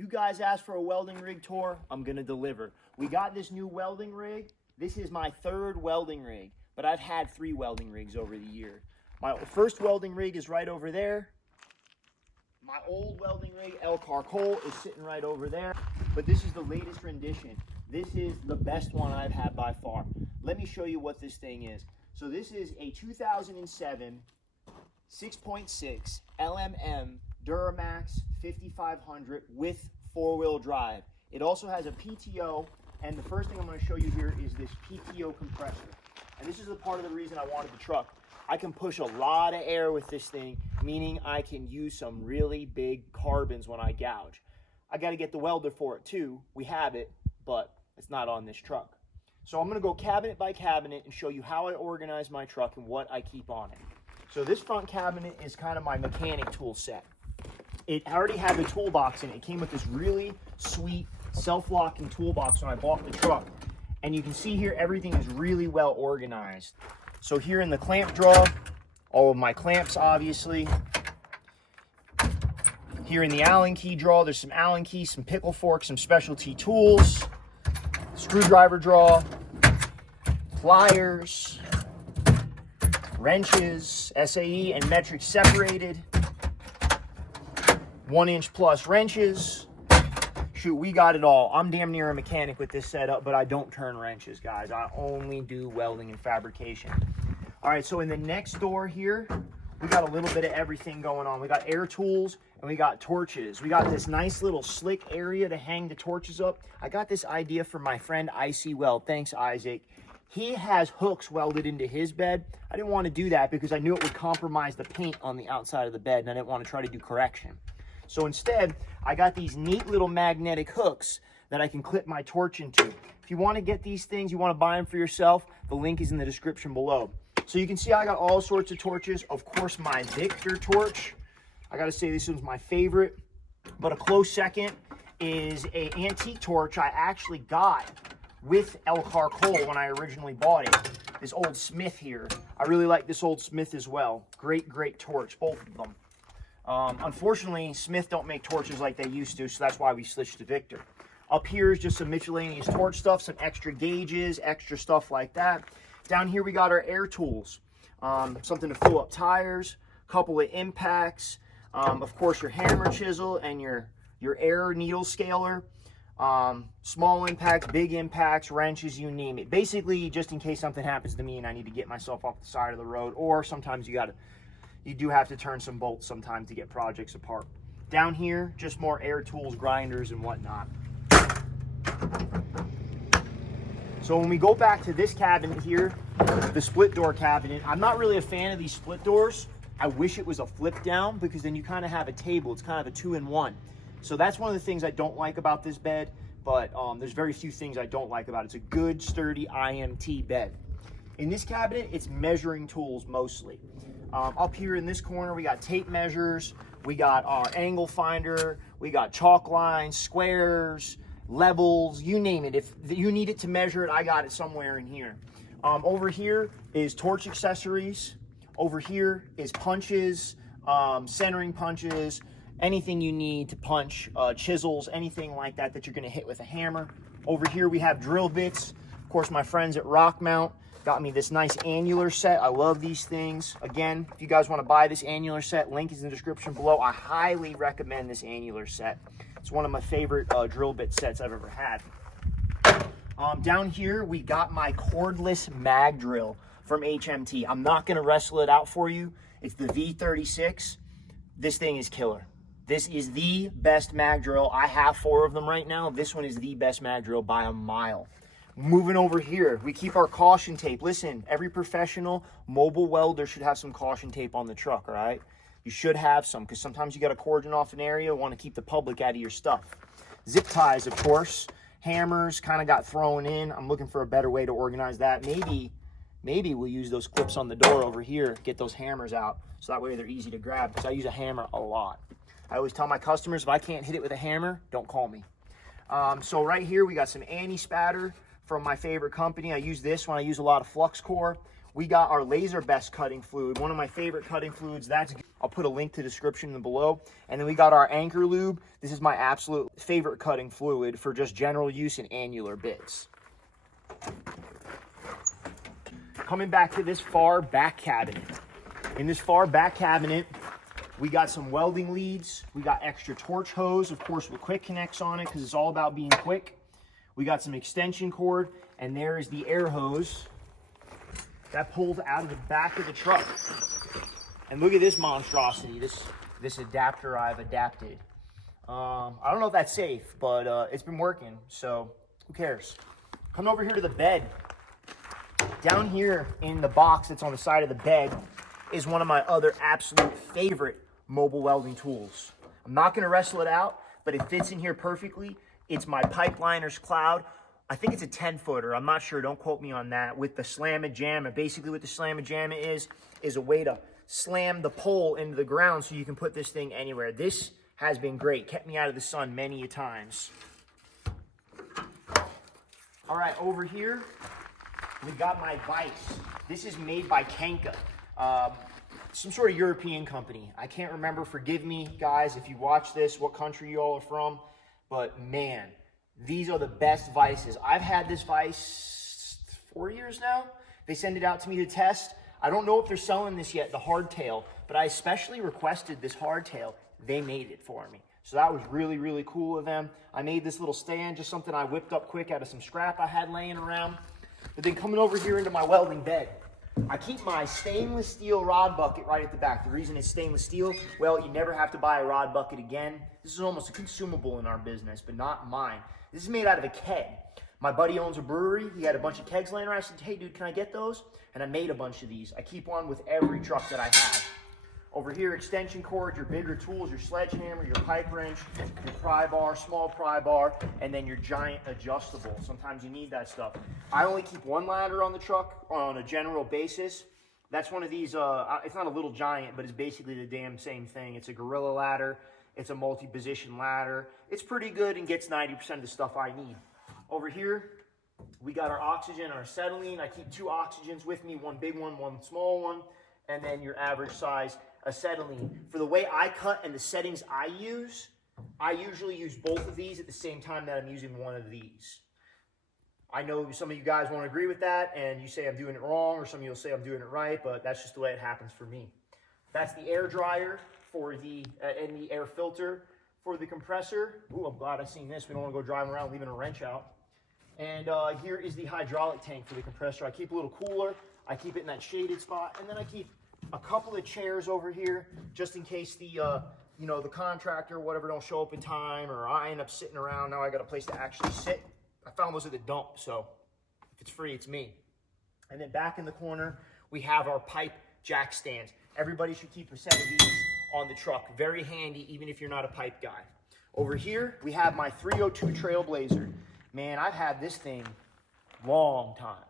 You guys asked for a welding rig tour, I'm gonna deliver. We got this new welding rig. This is my third welding rig, but I've had 3 welding rigs over the year. My first welding rig is right over there. My old welding rig, El Carcol, is sitting right over there. But this is the latest rendition. This is the best one I've had by far. Let me show you what this thing is. So this is a 2007 6.6 LMM Duramax 5500 with 4-wheel drive. It also has a PTO, and the first thing I'm going to show you here is this PTO compressor. And this is the part of the reason I wanted the truck. I can push a lot of air with this thing, meaning I can use some really big carbons when I gouge. I got to get the welder for it too. We have it, but it's not on this truck. So I'm going to go cabinet by cabinet and show you how I organize my truck and what I keep on it. So this front cabinet is kind of my mechanic tool set. It already had the toolbox in it. It came with this really sweet self-locking toolbox when I bought the truck. And you can see here everything is really well organized. So here in the clamp drawer, all of my clamps obviously. Here in the Allen key drawer, there's some Allen keys, some pickle forks, some specialty tools, screwdriver drawer, pliers, wrenches, SAE and metric separated, 1-inch plus wrenches. Shoot, we got it all. I'm damn near a mechanic with this setup, but I don't turn wrenches, guys. I only do welding and fabrication. All right, so in the next door here, we got a little bit of everything going on. We got air tools and we got torches. We got this nice little slick area to hang the torches up. I got this idea from my friend Icy Weld. Thanks, Isaac. He has hooks welded into his bed. I didn't want to do that because I knew it would compromise the paint on the outside of the bed, and I didn't want to try to do correction. So instead, I got these neat little magnetic hooks that I can clip my torch into. If you want to get these things, you want to buy them for yourself, the link is in the description below. So you can see I got all sorts of torches. Of course, my Victor torch. I got to say this was my favorite, but a close second is an antique torch I actually got with El Carcol when I originally bought it. This old Smith here. I really like this old Smith as well. Great, great torch, both of them. Unfortunately, Smith don't make torches like they used to, so that's why we switched to Victor. Up here is just some miscellaneous torch stuff, some extra gauges, extra stuff like that. Down here we got our air tools, something to fill up tires, a couple of impacts, of course your hammer chisel and your air needle scaler, small impacts, big impacts, wrenches, you name it. Basically, just in case something happens to me and I need to get myself off the side of the road, or sometimes you do have to turn some bolts sometimes to get projects apart. Down here, just more air tools, grinders, and whatnot. So when we go back to this cabinet here, the split door cabinet, I'm not really a fan of these split doors. I wish it was a flip down because then you kind of have a table. It's kind of a 2-in-1. So that's one of the things I don't like about this bed, but there's very few things I don't like about it. It's a good, sturdy IMT bed. In this cabinet, it's measuring tools mostly. Up here in this corner, we got tape measures, we got our angle finder, we got chalk lines, squares, levels, you name it. If you need it to measure it, I got it somewhere in here. Over here is torch accessories. Over here is punches, centering punches, anything you need to punch, chisels, anything like that that you're going to hit with a hammer. Over here we have drill bits. Of course, my friends at Rock Mount got me this nice annular set. I love these things. Again, if you guys want to buy this annular set, link is in the description below. I highly recommend this annular set. It's one of my favorite drill bit sets I've ever had. Down here, we got my cordless mag drill from HMT. I'm not going to wrestle it out for you. It's the V36. This thing is killer. This is the best mag drill. I have 4 of them right now. This one is the best mag drill by a mile. Moving over here, we keep our caution tape. Listen, every professional mobile welder should have some caution tape on the truck, all right? You should have some, because sometimes you got to cordon off an area, want to keep the public out of your stuff. Zip ties, of course. Hammers kind of got thrown in. I'm looking for a better way to organize that. Maybe we'll use those clips on the door over here, get those hammers out, so that way they're easy to grab, because I use a hammer a lot. I always tell my customers, if I can't hit it with a hammer, don't call me. So right here, we got some anti-spatter from my favorite company. I use this when I use a lot of flux core. We got our laser best cutting fluid, one of my favorite cutting fluids. That's I'll put a link to the description below. And then we got our anchor lube. This is my absolute favorite cutting fluid for just general use in annular bits. Coming back to this far back cabinet. In this far back cabinet, we got some welding leads. We got extra torch hose, of course, with quick connects on it because it's all about being quick. We got some extension cord, and there is the air hose that pulls out of the back of the truck. And look at this monstrosity, this adapter I've adapted. I don't know if that's safe, but it's been working, so who cares? Come over here to the bed. Down here in the box that's on the side of the bed is one of my other absolute favorite mobile welding tools. I'm not gonna wrestle it out, but it fits in here perfectly. It's my Pipeliner's Cloud. I think it's a 10-footer, I'm not sure, don't quote me on that, with the slam-a-jamma. Basically what the slam-a-jamma is a way to slam the pole into the ground so you can put this thing anywhere. This has been great, kept me out of the sun many a times. All right, over here, we got my vise. This is made by Kenka, some sort of European company. I can't remember, forgive me, guys, if you watch this, what country you all are from, but man, these are the best vices. I've had this vise 4 years now. They send it out to me to test. I don't know if they're selling this yet, the hardtail, but I especially requested this hardtail. They made it for me. So that was really, really cool of them. I made this little stand, just something I whipped up quick out of some scrap I had laying around. But then coming over here into my welding bed, I keep my stainless steel rod bucket right at the back. The reason it's stainless steel, well, you never have to buy a rod bucket again. This is almost a consumable in our business, but not mine. This is made out of a keg. My buddy owns a brewery. He had a bunch of kegs laying around. I said, hey, dude, can I get those? And I made a bunch of these. I keep one with every truck that I have. Over here, extension cord, your bigger tools, your sledgehammer, your pipe wrench, your pry bar, small pry bar, and then your giant adjustable. Sometimes you need that stuff. I only keep one ladder on the truck on a general basis. That's one of these, it's not a little giant, but it's basically the damn same thing. It's a Gorilla ladder. It's a multi-position ladder. It's pretty good and gets 90% of the stuff I need. Over here, we got our oxygen, our acetylene. I keep 2 oxygens with me, one big one, one small one, and then your average size acetylene. For the way I cut and the settings I usually use both of these at the same time that I'm using one of these. I know some of you guys won't agree with that, and you say I'm doing it wrong, or some of you will say I'm doing it right, but that's just the way it happens for me. That's the air dryer for the, and the air filter for the compressor. Ooh, I'm glad I've seen this. We don't want to go driving around leaving a wrench out. And here is the hydraulic tank for the compressor. I keep a little cooler. I keep it in that shaded spot, and then I keep a couple of chairs over here just in case the you know, the contractor or whatever don't show up in time, or I end up sitting around. Now I got a place to actually sit. I found those at the dump, so if it's free, it's me. And then back in the corner, we have our pipe jack stands. Everybody should keep a set of these on the truck. Very handy, even if you're not a pipe guy. Over here, we have my 302 Trailblazer. Man, I've had this thing long time.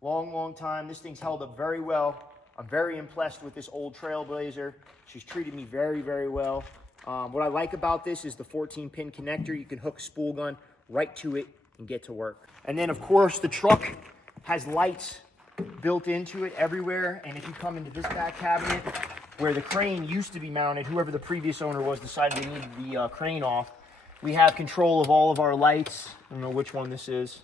Long time. This thing's held up very well. I'm very impressed with this old Trailblazer. She's treated me very, very well. What I like about this is the 14-pin connector. You can hook a spool gun right to it and get to work. And then, of course, the truck has lights built into it everywhere. And if you come into this back cabinet where the crane used to be mounted, whoever the previous owner was decided they needed the crane off, we have control of all of our lights. I don't know which one this is.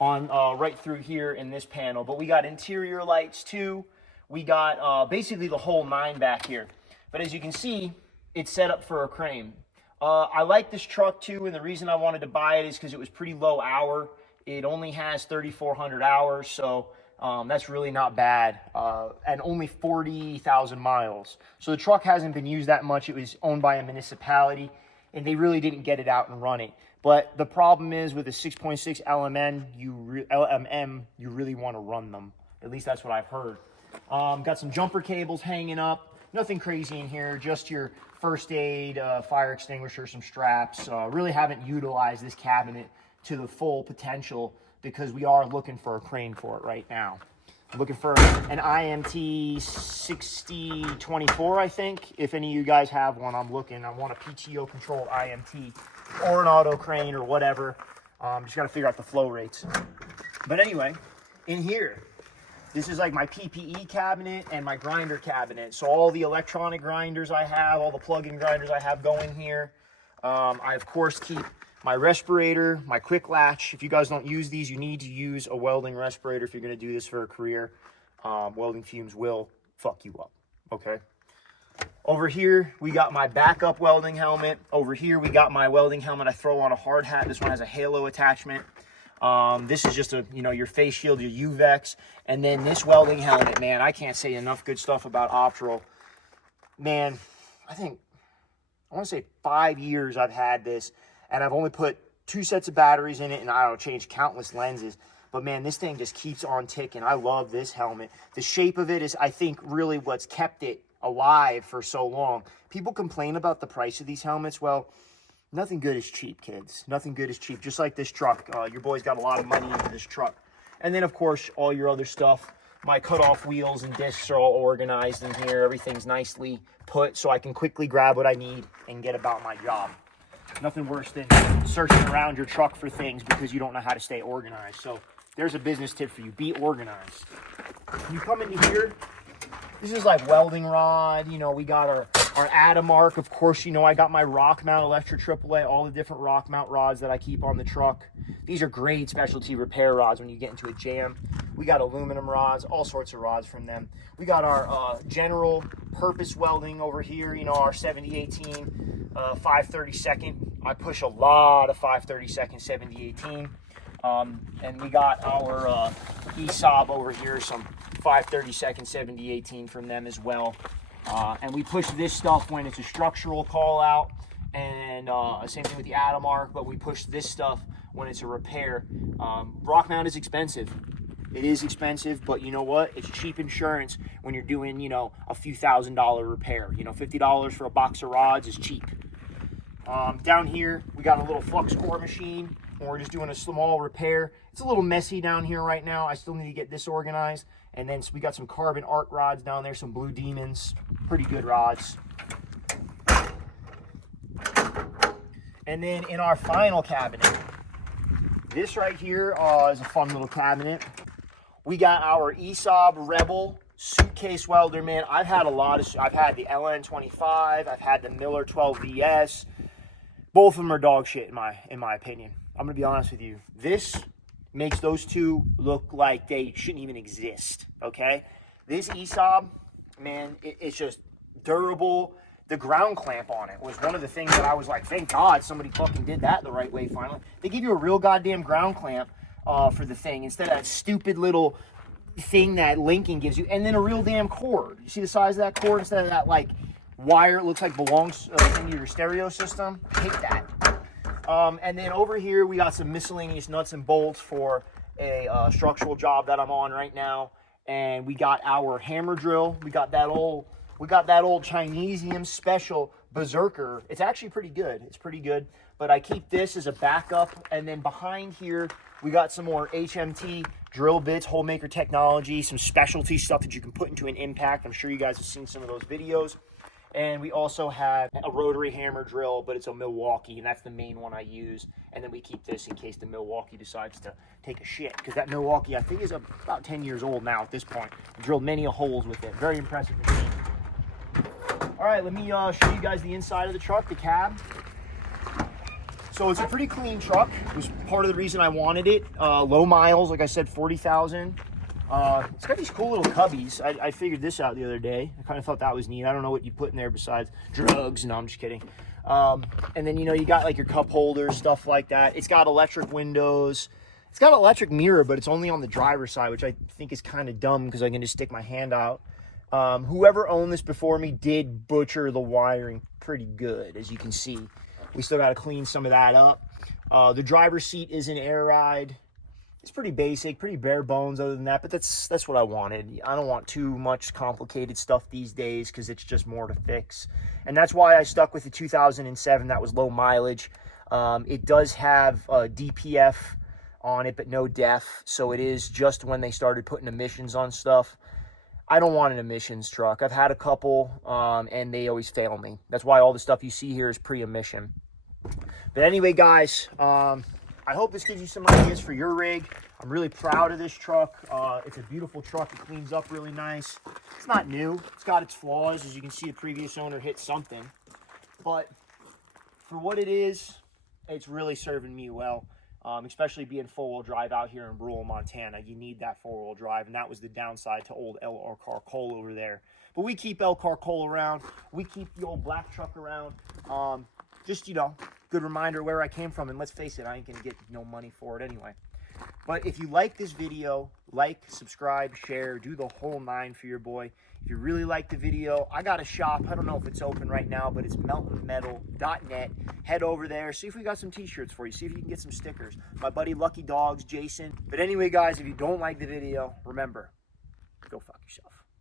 On right through here in this panel, but we got interior lights too. We got basically the whole 9 back here. But as you can see, it's set up for a crane. I like this truck too, and the reason I wanted to buy it is because it was pretty low hour. It only has 3,400 hours, so that's really not bad, and only 40,000 miles. So the truck hasn't been used that much. It was owned by a municipality, and they really didn't get it out and running. But the problem is with a 6.6 LMM, you really want to run them. At least that's what I've heard. Got some jumper cables hanging up. Nothing crazy in here, just your first aid, fire extinguisher, some straps. Really haven't utilized this cabinet to the full potential because we are looking for a crane for it right now. I'm looking for an IMT 6024, I think. If any of you guys have one, I'm looking. I want a PTO controlled IMT or an auto crane or whatever. Just got to figure out the flow rates. But anyway, in here, This is like my PPE cabinet and my grinder cabinet. So all the electronic grinders I have, all the plug-in grinders I have going here. I, of course, keep my respirator, my quick latch. If you guys don't use these, you need to use a welding respirator if you're going to do this for a career. Welding fumes will fuck you up, okay? Over here, we got my backup welding helmet. Over here, we got my welding helmet. I throw on a hard hat. This one has a halo attachment. This is just a, you know, your face shield, your UVEX. And then this welding helmet, man, I can't say enough good stuff about Optral. Man, I want to say 5 years I've had this, and I've only put 2 sets of batteries in it, and I don't change countless lenses. But man, this thing just keeps on ticking. I love this helmet. The shape of it is, I think, really what's kept it alive for so long. People complain about the price of these helmets. Well, nothing good is cheap, kids. Nothing good is cheap. Just like this truck. Your boy's got a lot of money into this truck. And then, of course, all your other stuff. My cutoff wheels and discs are all organized in here. Everything's nicely put so I can quickly grab what I need and get about my job. Nothing worse than searching around your truck for things because you don't know how to stay organized. So there's a business tip for you. Be organized. You come into here. This is like welding rod. You know, we got our Adamark. Of course, you know, I got my rock mount Electra AAA, all the different rock mount rods that I keep on the truck. These are great specialty repair rods when you get into a jam. We got aluminum rods, all sorts of rods from them. We got our general purpose welding over here, you know, our 7018 532nd. I push a lot of 532nd 7018. And we got our ESOB over here, some 532nd 7018 from them as well. And we push this stuff when it's a structural call out, and same thing with the Adamark, but we push this stuff when it's a repair. Rock mount is expensive. It is expensive, but you know what? It's cheap insurance when you're doing, you know, a few $1,000 repair. You know, $50 for a box of rods is cheap. Down here, we got a little flux core machine, and we're just doing a small repair. It's a little messy down here right now. I still need to get this organized. And then so we got some carbon arc rods down there, some Blue Demons, pretty good rods. And then in our final cabinet, this right here is a fun little cabinet. We got our ESOB Rebel suitcase welder, man. I've had the LN25, I've had the Miller 12VS. Both of them are dog shit in my opinion. I'm gonna be honest with you. This makes those two look like they shouldn't even exist, okay? This ESOB, man, it's just durable. The ground clamp on it was one of the things that I was like, thank God somebody fucking did that the right way finally. They give you a real goddamn ground clamp for the thing instead of that stupid little thing that Lincoln gives you, and then a real damn cord. You see the size of that cord instead of that like wire it looks like belongs into your stereo system? Take that. And then over here we got some miscellaneous nuts and bolts for a structural job that I'm on right now, and we got our hammer drill. We got that old Chinesium special Berserker. It's actually pretty good. It's pretty good, but I keep this as a backup. And then behind here we got some more HMT drill bits, hole maker technology, some specialty stuff that you can put into an impact. I'm sure you guys have seen some of those videos. And we also have a rotary hammer drill, but it's a Milwaukee, and that's the main one I use. And then we keep this in case the Milwaukee decides to take a shit, because that Milwaukee, I think, is about 10 years old now at this point. I drilled many holes with it. Very impressive machine. All right, let me show you guys the inside of the truck, the cab. So it's a pretty clean truck. It was part of the reason I wanted it. Low miles, like I said, 40,000. It's got these cool little cubbies. I figured this out the other day. I kind of thought that was neat. I don't know what you put in there besides drugs. No, I'm just kidding. And then, you know, you got like your cup holders, stuff like that. It's got electric windows. It's got an electric mirror, but it's only on the driver's side, which I think is kind of dumb because I can just stick my hand out. Whoever owned this before me did butcher the wiring pretty good, as you can see. We still got to clean some of that up. The driver's seat is an air ride. It's pretty basic, pretty bare bones other than that, but that's what I wanted. I don't want too much complicated stuff these days because it's just more to fix. And that's why I stuck with the 2007. That was low mileage. It does have DPF on it, but no DEF. So it is just when they started putting emissions on stuff. I don't want an emissions truck. I've had a couple, and they always fail me. That's why all the stuff you see here is pre-emission. But anyway, guys, I I hope this gives you some ideas for your rig. I'm really proud of this truck. It's a beautiful truck. It cleans up really nice. It's not new. It's got its flaws. As you can see, the previous owner hit something. But for what it is, it's really serving me well. Especially being four-wheel drive out here in rural Montana. You need that four-wheel drive, and that was the downside to old Elkhart Cole over there. But we keep Elkhart Cole around. We keep the old black truck around. Just, you know, good reminder where I came from. And let's face it, I ain't going to get no money for it anyway. But if you like this video, like, subscribe, share, do the whole 9 for your boy. If you really like the video, I got a shop. I don't know if it's open right now, but it's mountainmetal.net. Head over there. See if we got some t-shirts for you. See if you can get some stickers. My buddy Lucky Dogs, Jason. But anyway, guys, if you don't like the video, remember, go fuck yourself.